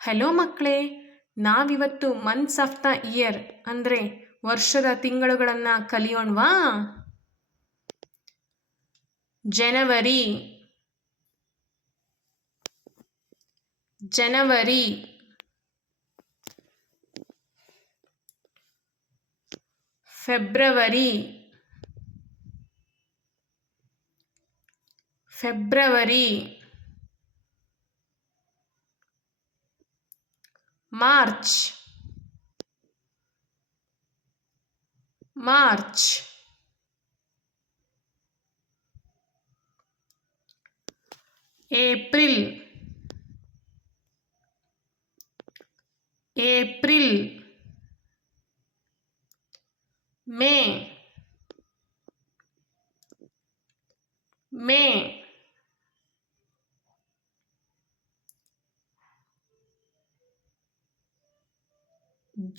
ಹಲೋ ಮಕ್ಕಳೇ, ನಾವಿವತ್ತು months of the year ಅಂದರೆ ವರ್ಷದ ತಿಂಗಳುಗಳನ್ನು ಕಲಿಯೋಣವಾ? January, January, February, February, March, March, April, April, May, May,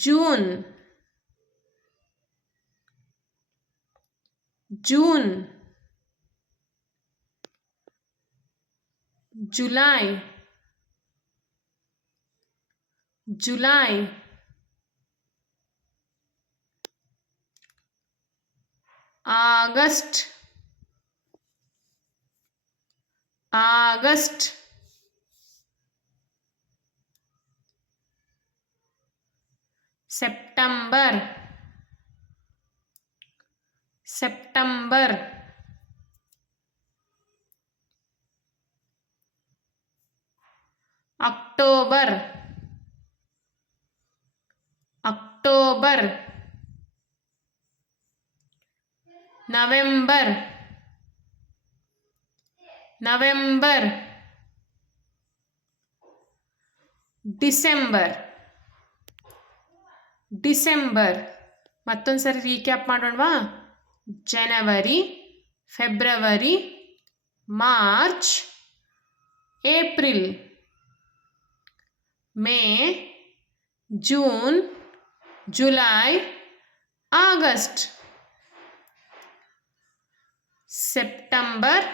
June, June, July, July, August, August, September, September, October, October, November, November, December, December. ಮತ್ತೊಂದು ಸರಿ recap ಮಾಡೋಣವಾ? January, February, March, April, May, June, July, August, September,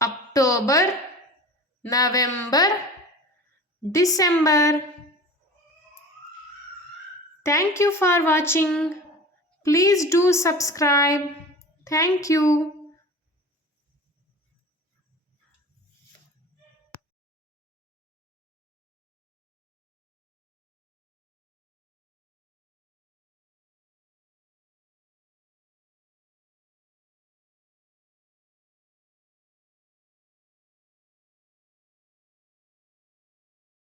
October, November, December. Thank you for watching. Please do subscribe. Thank you.